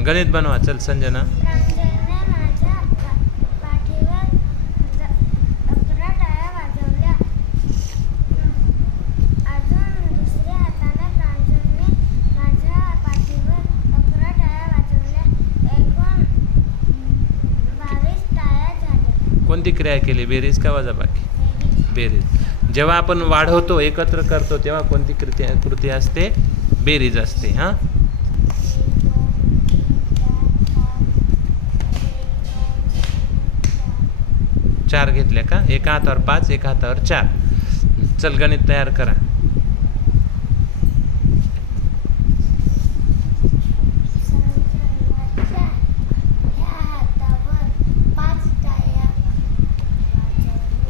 गणित बनवा. चल संजना. कोणती क्रिया केली? बेरीज का वजाबाकी? बेरीज. जेव्हा आपण वाढवतो एकत्र करतो तेव्हा कोणती कृती कृती असते? बेरीज असते हां? चार. घेतल्या का? एका हातावर पाच एका हातावर चार. चल गणित तयार करा.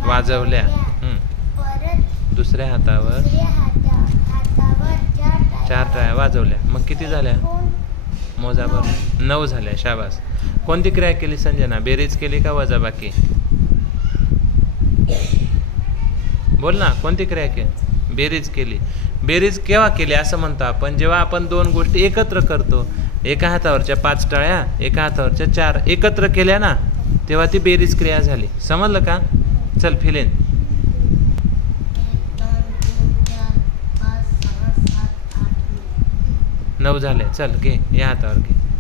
वाजवल्या. दुसऱ्या हातावर. चार टाळ्या वाजवल्या. मग किती झाल्या? एकूण मोजाबर नऊ झाल्या. शाबास. कोणती क्रिया केली संजना? बेरीज केली का वजाबाकी? बोल ना कोणती क्रिया केली? बेरीज केली. बेरीज केव्हा केली असं म्हणतो आपण? जेव्हा आपण दोन गोष्टी एकत्र करतो एका हातावरच्या पाच टाळ्या एका हातावरच्या चार एकत्र केल्या ना तेव्हा ती बेरीज क्रिया झाली. समजलं का? चल फिलेन नऊ नऊ झाले. चल घे. या हातावर घे.